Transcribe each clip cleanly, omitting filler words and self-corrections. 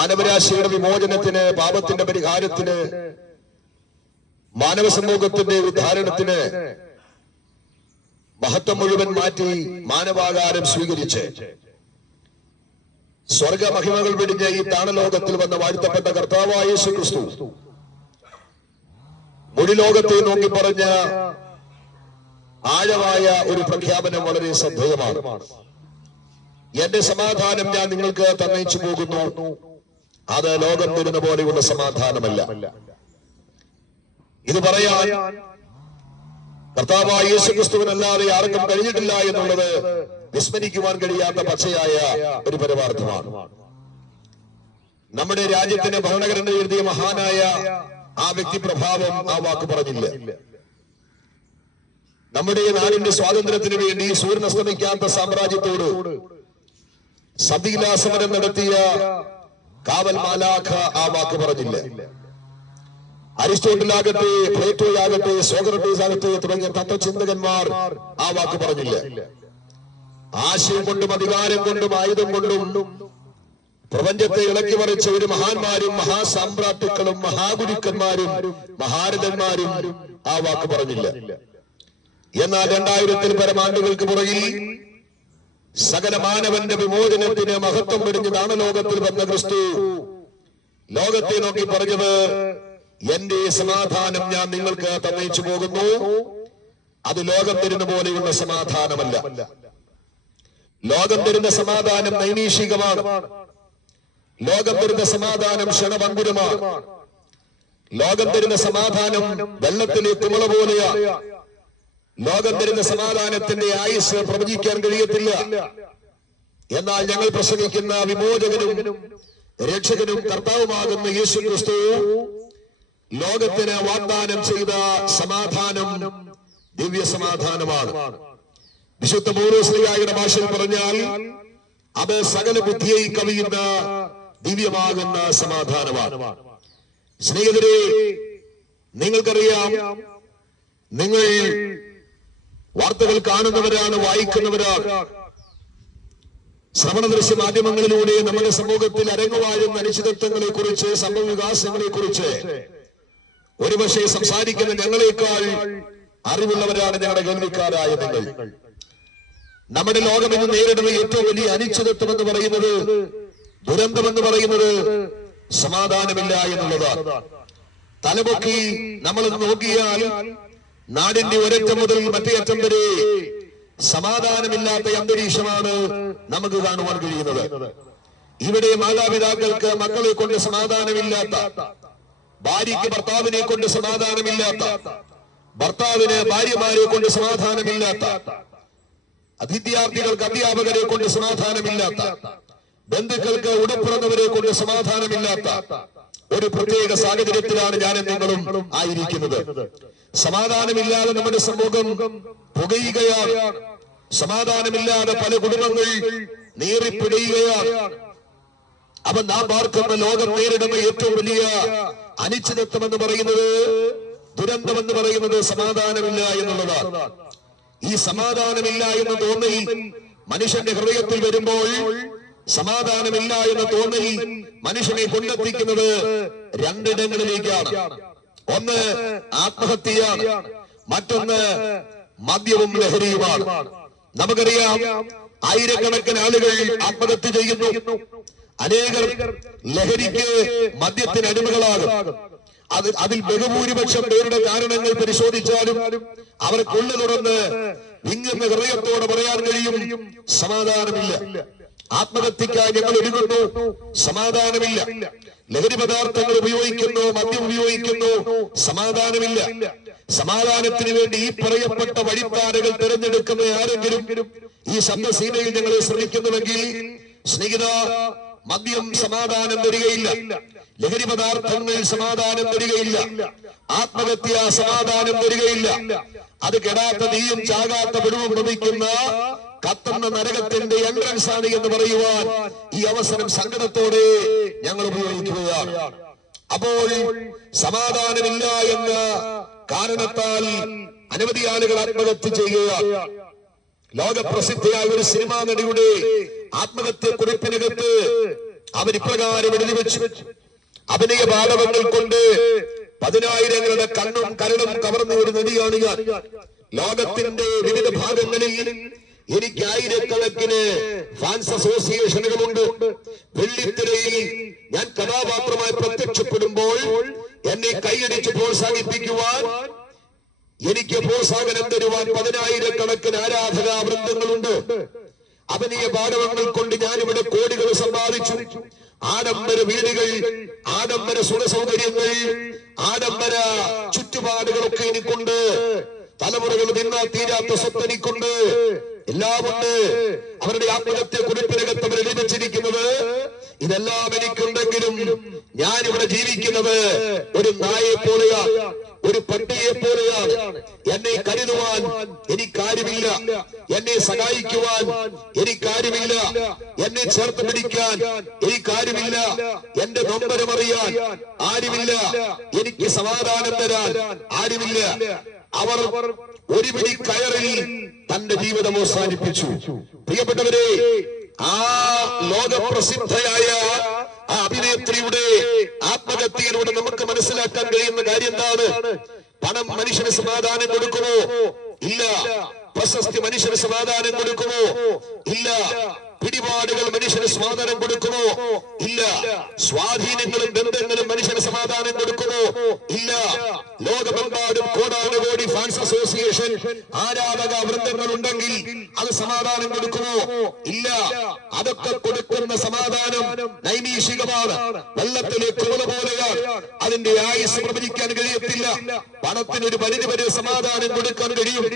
മാനവരാശിയുടെ വിമോചനത്തിന്, പാപത്തിന്റെ പരിഹാരത്തിന്, മാനവ സമൂഹത്തിന്റെ ഉദ്ധാരണത്തിന് മഹത്വം മുഴുവൻ മാറ്റി മാനവാകാരം സ്വീകരിച്ച് സ്വർഗമഹിമകൾ വെടിഞ്ഞ് ഈ താണലോകത്തിൽ വന്ന വാഴ്ത്തപ്പെട്ട കർത്താവായ യേശു ക്രിസ്തു മുഴുലോകത്തെ നോക്കി പറഞ്ഞ ആഴമായ ഒരു പ്രഖ്യാപനം വളരെ ശ്രദ്ധേയമാണ്. എന്റെ സമാധാനം ഞാൻ നിങ്ങൾക്ക് തന്നയിച്ചു പോകുന്നു, അത് ലോകം തരുന്ന പോലെയുള്ള സമാധാനമല്ല. ഇത് പറയാൻ കർത്താവായ യേശു ക്രിസ്തുവിനല്ലാതെ ആർക്കും കഴിഞ്ഞിട്ടില്ല എന്നുള്ളത് വിസ്മരിക്കുവാൻ കഴിയാത്ത പച്ചയായ ഒരു പരമാർത്ഥമാണ്. നമ്മുടെ രാജ്യത്തിന് ഭരണഘടന എഴുതിയ മഹാനായ ആ വ്യക്തിപ്രഭാവം ആ വാക്ക് പറഞ്ഞില്ല. നമ്മുടെ നാടിന്റെ സ്വാതന്ത്ര്യത്തിന് വേണ്ടി സൂര്യൻ അസ്തമിക്കാത്ത സാമ്രാജ്യത്തോട് സതിയില്ലാ സമരം നടത്തിയ കാവൽ മാലാഖ ആ വാക്ക് പറഞ്ഞില്ല. അരിസ്റ്റോട്ടിലാകട്ടെ, പ്ലേറ്റോയാകട്ടെ, സോക്രട്ടീസ് ആകട്ടെ തുടങ്ങിയ തത്വചിന്തകന്മാർ ആ വാക്ക് പറഞ്ഞില്ല. ആശയം കൊണ്ടും അധികാരം കൊണ്ടും ആയുധം കൊണ്ടും പ്രപഞ്ചത്തെ ഇളക്കി മറിച്ച ഒരു മഹാന്മാരും മഹാസാമ്രാട്ടുക്കളും മഹാഗുരുക്കന്മാരും മഹാരഥന്മാരും ആ വാക്ക് പറഞ്ഞില്ല. എന്നാൽ 2000-ൽ പരം ആണ്ടുകൾക്ക് പുറകിൽ സകല മാനവന്റെ വിമോചനത്തിന് മഹത്വം വെടിഞ്ഞ് താണലോകത്തിൽ വന്ന ക്രിസ്തു ലോകത്തെ നോക്കി പറഞ്ഞത്, എന്റെ സമാധാനം ഞാൻ നിങ്ങൾക്ക് തന്നയിച്ചു പോകുന്നു, അത് ലോകം തരുന്ന പോലെയുള്ള സമാധാനമല്ല. ലോകം തരുന്ന സമാധാനം നൈമിഷികമാണ്. ലോകം തരുന്ന സമാധാനം ക്ഷണഭങ്കുരമാണ്. ലോകം തരുന്ന സമാധാനം വെള്ളത്തിലെ കുമിള പോലെയാണ്. ലോകം തരുന്ന സമാധാനത്തിന്റെ ആയുസ് പ്രവചിക്കാൻ കഴിയത്തില്ല. എന്നാൽ ഞങ്ങൾ പ്രസംഗിക്കുന്ന വിമോചകനും രക്ഷകനും കർത്താവുമാകുന്ന യേശു ക്രിസ്തു ലോകത്തിന് വാഗ്ദാനം ചെയ്ത സമാധാനം ദിവ്യ സമാധാനമാണ്. വിശുദ്ധ പൗലോസ്ലീഹായുടെ ഭാഷയിൽ പറഞ്ഞാൽ അത് സകല ബുദ്ധിയെ കവിയുന്ന ദിവ്യമാകുന്ന സമാധാനമാണ്. സ്നേഹിതരെ, നിങ്ങൾക്കറിയാം, നിങ്ങൾ വാർത്തകൾ കാണുന്നവരാണ്, വായിക്കുന്നവരാണ്. ശ്രവണ ദൃശ്യ മാധ്യമങ്ങളിലൂടെ നമ്മുടെ സമൂഹത്തിൽ അരങ്ങുവാഴുന്ന അനിശ്ചിതത്വങ്ങളെ കുറിച്ച്, സംഭവ വികാസങ്ങളെ കുറിച്ച് ഒരുപക്ഷെ സംസാരിക്കുന്ന ഞങ്ങളെക്കാൾ അറിവുള്ളവരാണ് ഞങ്ങളുടെ കേൾവിക്കാരായ നിങ്ങൾ. നമ്മുടെ ലോകം ഇന്ന് നേരിടുന്ന ഏറ്റവും വലിയ അനിശ്ചിതത്വം എന്ന് പറയുന്നത്, ദുരന്തം എന്ന് പറയുന്നത് സമാധാനമില്ല എന്നുള്ളതാണ്. തലപൊക്കി നമ്മൾ നോക്കിയാൽ നാടിന്റെ ഒരറ്റം മുതൽ മറ്റേ അറ്റം വരെ സമാധാനമില്ലാത്ത അന്തരീക്ഷമാണ് നമുക്ക് കാണുവാൻ കഴിയുന്നത്. ഇവിടെ മാതാപിതാക്കൾക്ക് മക്കളെ കൊണ്ട് സമാധാനമില്ലാത്ത, ഭാര്യയ്ക്ക് ഭർത്താവിനെ കൊണ്ട് സമാധാനമില്ലാത്ത, ഭർത്താവിന് ഭാര്യമാരെ കൊണ്ട് സമാധാനമില്ലാത്ത, വിദ്യാർത്ഥികൾക്ക് അധ്യാപകരെ കൊണ്ട് സമാധാനമില്ലാത്ത, ബന്ധുക്കൾക്ക് ഉടപ്പിറന്നവരെ കൊണ്ട് സമാധാനമില്ലാത്ത ഒരു പ്രത്യേക സാഹചര്യത്തിലാണ് ഞാനും നിങ്ങളും ആയിരിക്കുന്നത്. സമാധാനമില്ലാതെ നമ്മുടെ സമൂഹം പുകയുകയാണ്. സമാധാനമില്ലാതെ പല കുടുംബങ്ങൾ നേറിപ്പിടയുകയാണ്. അവൻ നാം പാർക്കുന്ന ലോകം നേരിടുന്ന ഏറ്റവും വലിയ അനിശ്ചിതത്വം എന്ന് പറയുന്നത്, ദുരന്തം എന്ന് പറയുന്നത് സമാധാനമില്ല എന്നുള്ളതാണ്. ഈ സമാധാനമില്ല എന്ന തോന്നൽ മനുഷ്യന്റെ ഹൃദയത്തിൽ വരുമ്പോൾ, സമാധാനമില്ല എന്ന തോന്നൽ മനുഷ്യനെ കൊണ്ടെത്തിക്കുന്നത് രണ്ടിടങ്ങളിലേക്കാണ്. ഒന്ന് ആത്മഹത്യയാണ്, മറ്റൊന്ന് മദ്യവും ലഹരിയുമാണ്. നമുക്കറിയാം, ആയിരക്കണക്കിന് ആളുകൾ ആത്മഹത്യ ചെയ്യുന്നു. അനേകർ ലഹരിക്ക്, മദ്യത്തിന് അടിമകളാകും. അതിൽ ബഹുഭൂരിപക്ഷം പേരുടെ കാരണങ്ങൾ പരിശോധിച്ചാലും അവർക്കുള്ള തുറന്ന് വിങ്ങുന്ന ഹൃദയത്തോടെ പറയാൻ കഴിയും, സമാധാനമില്ല. ആത്മഹത്യക്കായി ഞങ്ങൾ ഒരുങ്ങുന്നു, സമാധാനമില്ല. ലഹരി പദാർത്ഥങ്ങൾ ഉപയോഗിക്കുന്നു, മദ്യം ഉപയോഗിക്കുന്നു, സമാധാനമില്ല. സമാധാനത്തിന് വേണ്ടി ഈ പറയപ്പെട്ട വഴിപ്പാടുകൾ തിരഞ്ഞെടുക്കുന്ന ആരെങ്കിലും ഈ ശബ്ദസീമയിൽ ഞങ്ങളെ ശ്രമിക്കുന്നുവെങ്കിൽ, സ്നേഹിത, മദ്യം സമാധാനം തരികയില്ല, ലഹരി പദാർത്ഥങ്ങൾ സമാധാനം തരികയില്ല, ആത്മഹത്യ സമാധാനം തരികയില്ല. അത് കെടാത്ത തീയും ചാകാത്ത വെടിവും ഭവിക്കുന്ന കത്തുന്ന നരകത്തിന്റെ എൻട്രൻസ് ആണ് എന്ന് പറയുവാൻ ഈ അവസരം സങ്കടത്തോടെ ഞങ്ങൾ ഉപയോഗിക്കുകയാണ്. അപ്പോൾ സമാധാനമില്ല എന്ന കാരണത്താൽ അനവധി ആളുകൾ ആത്മഹത്യ ചെയ്യുകയാണ്. ലോകപ്രസിദ്ധയായ ഒരു സിനിമാ നടിയുടെ ആത്മഹത്യ കുറിപ്പിനകത്ത് അവൻ ഇപ്രകാരം എഴുതി വെച്ചു: അഭിനയ പാടവങ്ങൾ കൊണ്ട് 10,000ങ്ങളുടെ കണ്ണും കരളും കവർന്ന ഒരു നദിയാണ് ഞാൻ. ലോകത്തിന്റെ വിവിധ ഭാഗങ്ങളിൽ എനിക്ക് 1000കണക്കിന് ഫാൻസ് അസോസിയേഷനുകളുണ്ട്. വെള്ളിത്തിരയിൽ ഞാൻ കഥാപാത്രമായി പ്രത്യക്ഷപ്പെടുമ്പോൾ എന്നെ കൈയടിച്ച് പ്രോത്സാഹിപ്പിക്കുവാൻ, എനിക്ക് പ്രോത്സാഹനം തരുവാൻ 10,000കണക്കിന് ആരാധകാ വൃന്ദങ്ങളുണ്ട്. അഭിനയ പാടവങ്ങൾ കൊണ്ട് ഞാനിവിടെ കോടികൾ സമ്പാദിച്ചു. ആഡംബര വീടുകൾ, ആഡംബര സുഖസൗകര്യങ്ങൾ, ആഡംബര ചുറ്റുപാടുകളൊക്കെ എനിക്കുണ്ട്. തലമുറകൾ തിന്നാൻ തീരാത്ത സ്വത്ത് എനിക്കുണ്ട്. എല്ലാമുണ്ട്. അവരുടെ ആത്മഹത്യ കുറിപ്പിനകത്ത് അവർ ലഭിച്ചിരിക്കുന്നത് ഇതെല്ലാം എനിക്കുണ്ടെങ്കിലും ഞാനിവിടെ ജീവിക്കുന്നത് ഒരു നായെ പോലെയാണ്, ഒരു പട്ടിയെ പോലെയാണ്. എന്നെ കരുതുവാൻ എനിക്കാരുമില്ല, എന്നെ സഹായിക്കുവാൻ എനിക്കാരുമില്ല, എന്നെ ചേർത്ത് പിടിക്കാൻ എനിക്കാരുമില്ല, എന്റെ നൊമ്പരമറിയാൻ ആരുമില്ല, എനിക്ക് സമാധാനം തരാൻ ആരുമില്ല. അവർ ഒരു പിടി കയറിൽ തന്റെ ജീവിതം അവസാനിപ്പിച്ചു. പ്രിയപ്പെട്ടവരെ, ആ ലോകപ്രസിദ്ധയായ ആ അഭിനേത്രിയുടെ ആത്മഹത്യയിലൂടെ നമുക്ക് മനസ്സിലാക്കാൻ കഴിയുന്ന കാര്യം എന്താണ്? പണം മനുഷ്യന് സമാധാനം കൊടുക്കുമോ? ഇല്ല. പ്രശസ്തി മനുഷ്യന് സമാധാനം കൊടുക്കുമോ? ഇല്ല. പിടിപാടുകൾ മനുഷ്യന് സമാധാനം കൊടുക്കുമോ? ഇല്ല. സ്വാധീനങ്ങളും ബന്ധങ്ങളും മനുഷ്യന് സമാധാനം കൊടുക്കുമോ? ഇല്ല. ലോകമെമ്പാടും കോടാനുകോടി ഫാൻസ് അസോസിയേഷൻ ആരാധക വൃന്ദങ്ങൾ ഉണ്ടെങ്കിൽ അത് സമാധാനം കൊടുക്കുമോ? ഇല്ല. അതൊക്കെ കൊടുക്കുന്ന സമാധാനം നൈമിഷികമാണ്, വെള്ളത്തിലെ കുവള പോലെയാണ്. അതിന്റെ ആയുസ് പ്രവചിക്കാൻ കഴിയത്തില്ല. പണത്തിനൊരു പരിധി വരെ സമാധാനം കൊടുക്കാൻ കഴിയും.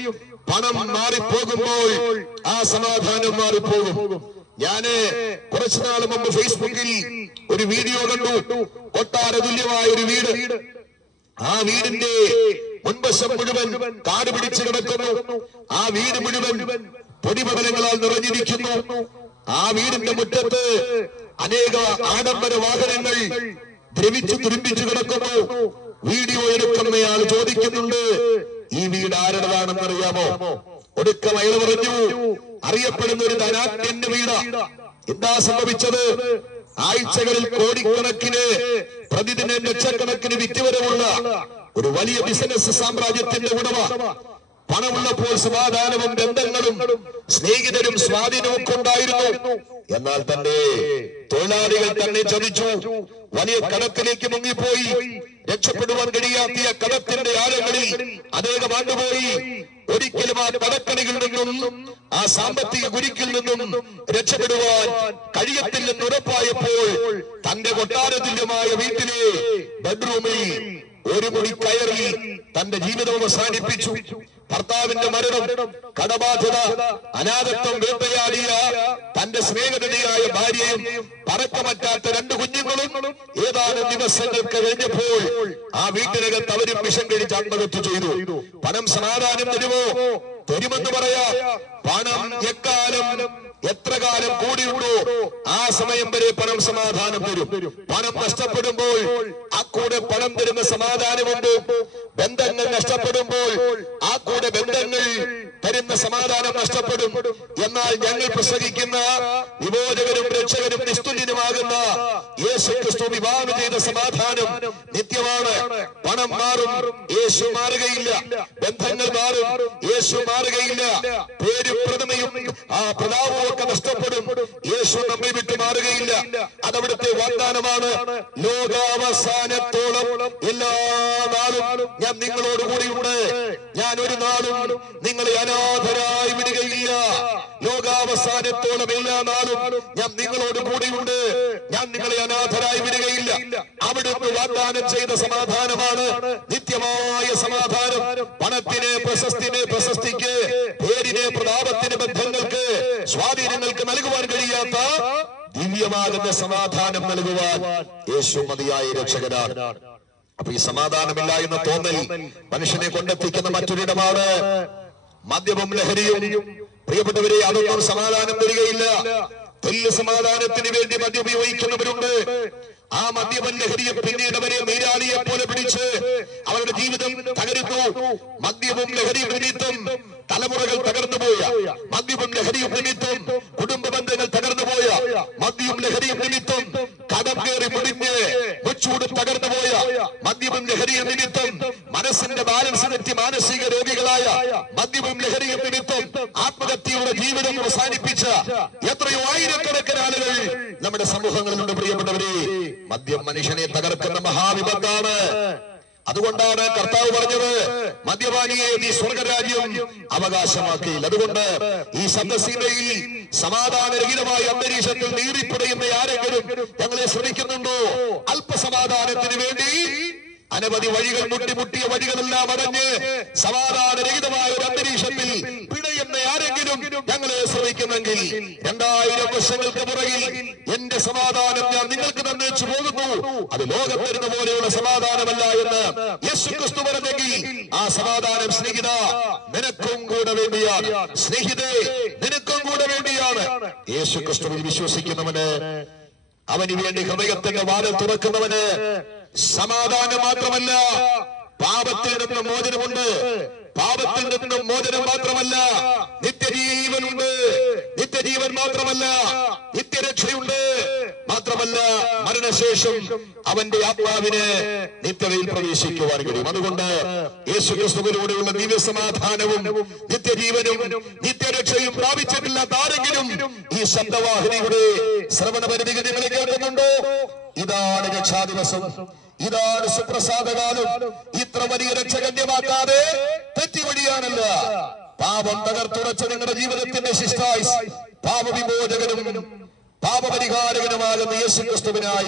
പണം മാറിപ്പോകുമ്പോൾ ആ സമാധാനം മാറിപ്പോകും. ഞാന് കുറച്ചുനാൾ മുമ്പ് ഫേസ്ബുക്കിൽ ഒരു വീഡിയോ കണ്ടു. കൊട്ടാര തുല്യമായ ഒരു വീട്. ആ വീടിന്റെ മുൻവശം മുഴുവൻ കാട് പിടിച്ചു കിടക്കുന്നു. ആ വീട് മുഴുവൻ പൊടിപടലങ്ങളാൽ നിറഞ്ഞിരിക്കുന്നു. ആ വീടിന്റെ മുറ്റത്ത് അനേക ആഡംബര വാഹനങ്ങൾ ദ്രവിച്ചു തുരുമ്പിച്ചു കിടക്കുന്നു. വീഡിയോ എടുക്കുന്നയാൾ ചോദിക്കുന്നുണ്ട്, ഈ വീട് ആരുടേതാണെന്ന് അറിയാമോ? ഒടുക്കം അയാൾ പറഞ്ഞു, അറിയപ്പെടുന്ന ഒരു ധനാഢ്യന്റെ വീടാ. എന്താ സംഭവിച്ചത്? ആഴ്ചകളിൽ കോടിക്കണക്കിന്, പ്രതിദിനം ലക്ഷക്കണക്കിന് വിറ്റുവരവുള്ള ഒരു വലിയ ബിസിനസ് സാമ്രാജ്യത്തിന്റെ ഉടമ. പണമുള്ളപ്പോൾ സമാധാനവും ബന്ധങ്ങളും സ്നേഹിതരും സ്വാധീനവും കൊണ്ടായിരുന്നു. എന്നാൽ തന്റെ തൊഴിലാളികൾ തന്നെ ചതിച്ചു. വലിയ കടത്തിലേക്ക് മുങ്ങിപ്പോയി. രക്ഷപ്പെടുവാൻ കഴിയാത്ത കടത്തിന്റെ ആഴങ്ങളിൽ അനേകം ആണ്ടുപോയി. ഒരിക്കലും ആ കടക്കണികളിൽ നിന്നും, ആ സാമ്പത്തിക കുരുക്കിൽ നിന്നും രക്ഷപ്പെടുവാൻ കഴിയത്തില്ലെന്ന് ഉറപ്പായപ്പോൾ തന്റെ കൊട്ടാരതുല്യമായ വീട്ടിലെ ബെഡ്റൂമിൽ ഒരു മുടി കയറി തന്റെ ജീവിതം അവസാനിപ്പിച്ചു. ഭർത്താവിന്റെ മരണം, കടബാധ്യത, അനാഥത്വം വേട്ടയാടിയ തന്റെ സ്നേഹിതയായ ഭാര്യയും പറക്കമറ്റാത്ത 2 കുഞ്ഞുങ്ങളും ഏതാനും ദിവസങ്ങൾക്ക് കഴിഞ്ഞപ്പോൾ ആ വീട്ടിനകത്ത് അവരും വിഷം കഴിച്ച് ആത്മഹത്യ ചെയ്തു. പണം സമാധാനം തരുമോ? തരുമെന്ന് പറയാ. പണം എക്കാലം എത്ര കാലം കൂടിയുണ്ടോ ആ സമയം വരെ പണം സമാധാനം തരും. പണം നഷ്ടപ്പെടുമ്പോൾ ആ കൂടെ പണം തരുന്ന സമാധാനമുണ്ട്. ബന്ധങ്ങൾ നഷ്ടപ്പെടുമ്പോൾ ആ കൂടെ ബന്ധങ്ങൾ തരുന്ന സമാധാനം നഷ്ടപ്പെടും. എന്നാൽ ഞങ്ങൾ പ്രസംഗിക്കുന്ന വിമോചകരും രക്ഷകരും നിസ്തുല്യനുമാകുന്ന യേശുക്രിസ്തു വിവാഹം ചെയ്ത സമാധാനം നിത്യമാണ്. പണം മാറും, യേശു മാറുകയില്ല. ബന്ധങ്ങൾ മാറും, യേശു മാറുകയില്ല. പേരും പ്രതിമയും ആ പ്രതാപവും ഒക്കെ നഷ്ടപ്പെടും, യേശു നമ്മെ വിട്ടു മാറുകയില്ല. അതവിടുത്തെ വാഗ്ദാനമാണ്. ലോകാവസാനത്തോളം എല്ലാ നാളും ഞാൻ നിങ്ങളോട് കൂടിയുണ്ട്. ഞാൻ ഒരു നാളും നിങ്ങളെ അനാഥരായി വിടുകയില്ല. ലോകാവസാനത്തോളം എല്ലാ നാളും ഞാൻ നിങ്ങളോട് കൂടിയുണ്ട്. ഞാൻ നിങ്ങളെ അനാഥരായി വിടുകയില്ല. അവിടുന്ന് വാഗ്ദാനം ചെയ്ത സമാധാനമാണ് നിത്യമായ സമാധാനം. പണത്തിന്, പ്രശസ്തിക്ക്, പേരിന്, പ്രതാപത്തിന്, ബന്ധങ്ങൾക്ക്, സ്വാധീനങ്ങൾക്ക് നൽകുവാൻ കഴിയാത്ത ദിവ്യമാകുന്ന സമാധാനം നൽകുവാൻ യേശു മതിയായ രക്ഷകനാണ്. അപ്പൊ ഈ സമാധാനമില്ല എന്ന തോന്നൽ മനുഷ്യനെ കൊണ്ടെത്തിക്കുന്ന മറ്റൊരിടമാണ് മദ്യവും ലഹരിയും. പ്രിയപ്പെട്ടവരെ, അതൊന്നും സമാധാനം തരികയില്ല. തുല്യ സമാധാനത്തിന് വേണ്ടി മദ്യം ഉപയോഗിക്കുന്നവരുണ്ട്. ആ മദ്യപൻ ലഹരിയെ പിന്നീട് അവരെ നീരാളിയെ പോലെ പിടിച്ച് അവരുടെ ജീവിതം തകരുന്നു. മദ്യവും ലഹരിയും നിമിത്തം തലമുറകൾ തകർന്നുപോയ, മദ്യവും ലഹരിയും നിമിത്തം കുടുംബ ബന്ധങ്ങൾ തകർന്നുപോയ, മദ്യവും ലഹരിയും നിമിത്തം കടം കയറി മുടിഞ്ഞ് മുച്ചൂട് തകർന്നു പോയ, മദ്യവും ലഹരിയും നിമിത്തം മനസ്സിന്റെ ബാലൻസ് തെറ്റി മാനസിക രോഗികളായ, മദ്യവും ലഹരിയും നിമിത്തം ആത്മഹത്യയുടെ ജീവിതം അവസാനിപ്പിച്ച എത്രയോ ആയിരക്കണക്കിന് ആളുകൾ നമ്മുടെ സമൂഹങ്ങളിലുണ്ട്. പ്രിയപ്പെട്ടവരെ, മദ്യം മനുഷ്യനെ തകർക്കുന്ന മഹാവിപത്താണ്. അതുകൊണ്ടാണ് കർത്താവ് പറഞ്ഞത്, മദ്യപാനിയെ നീ സ്വർഗരാജ്യം അവകാശമാക്കിയില്ല. അതുകൊണ്ട് ഈ ശബ്ദസീമയിൽ സമാധാനരഹിതമായ അന്തരീക്ഷത്തിൽ നീറിപ്പുടയുന്ന ആരെങ്കിലും ഞങ്ങളെ ശ്രമിക്കുന്നുണ്ടോ? അല്പസമാധാനത്തിന് വേണ്ടി അനവധി വഴികൾ, മുട്ടിമുട്ടിയ വഴികളെല്ലാം അടഞ്ഞ് സമാധാനരഹിതമായ ഒരു അന്തരീക്ഷത്തിൽ പിടയുന്ന ആരെങ്കിലും ഞങ്ങളെ ശ്രമിക്കുന്നെങ്കിൽ, 2000 വർഷങ്ങൾക്ക് പുറകിൽ എന്റെ സമാധാനം ഞാൻ നിങ്ങൾക്ക് തന്നേച്ചു പോകുന്നു, അത് ലോകം തരുന്ന പോലെയുള്ള സമാധാനമല്ല എന്ന് യേശുക്രിസ്തു പറഞ്ഞെങ്കിൽ, ആ സമാധാനം സ്നേഹിത നിനക്കും കൂടെ വേണ്ടിയാണ്. സ്നേഹിതേ, നിനക്കും കൂടെ വേണ്ടിയാണ്. യേശുക്രിസ്തുവിൽ വിശ്വസിക്കുന്നവന്, അവന് വേണ്ടി ഹൃദയത്തിന്റെ വാതിൽ തുറക്കുന്നവന് സമാധാനം മാത്രമല്ല, പാപത്തിൽ നിന്ന് മോചനമുണ്ട്. പാപത്തിൽ നിന്നും മോചനം മാത്രമല്ല, നിത്യജീവനുണ്ട്. നിത്യജീവൻ മാത്രമല്ല, നിത്യരക്ഷയുണ്ട്. മാത്രമല്ല, മരണശേഷം അവന്റെ ആത്മാവിന് നിത്യതയിൽ പ്രവേശിക്കുവാൻ കഴിയും. അതുകൊണ്ട് യേശുക്രിസ്തുവിലൂടെയുള്ള ദിവ്യസമാധാനവും നിത്യജീവനും നിത്യരക്ഷയും പ്രാപിച്ചിട്ടില്ലാത്ത ആരെങ്കിലും ഈ ശബ്ദവാഹിനിയുടെ ശ്രവണ പരിധി നിങ്ങളെ കേൾക്കുന്നുണ്ടോ? ഇതാണ് രക്ഷാദിവസം, ഇതാണ് സുപ്രസാദകാലം. ഇത്ര വലിയ രക്ഷ ഗണ്യമാക്കാതെ തെറ്റിവഴിയാണല്ല. പാപം തകർത്തുറച്ച നിങ്ങളുടെ ജീവിതത്തിന്റെ ശിഷ്ടായുസ് പാപവിമോചകനും പാപപരിഹാരകനുമാകുന്ന യേശുക്രിസ്തുവിനായി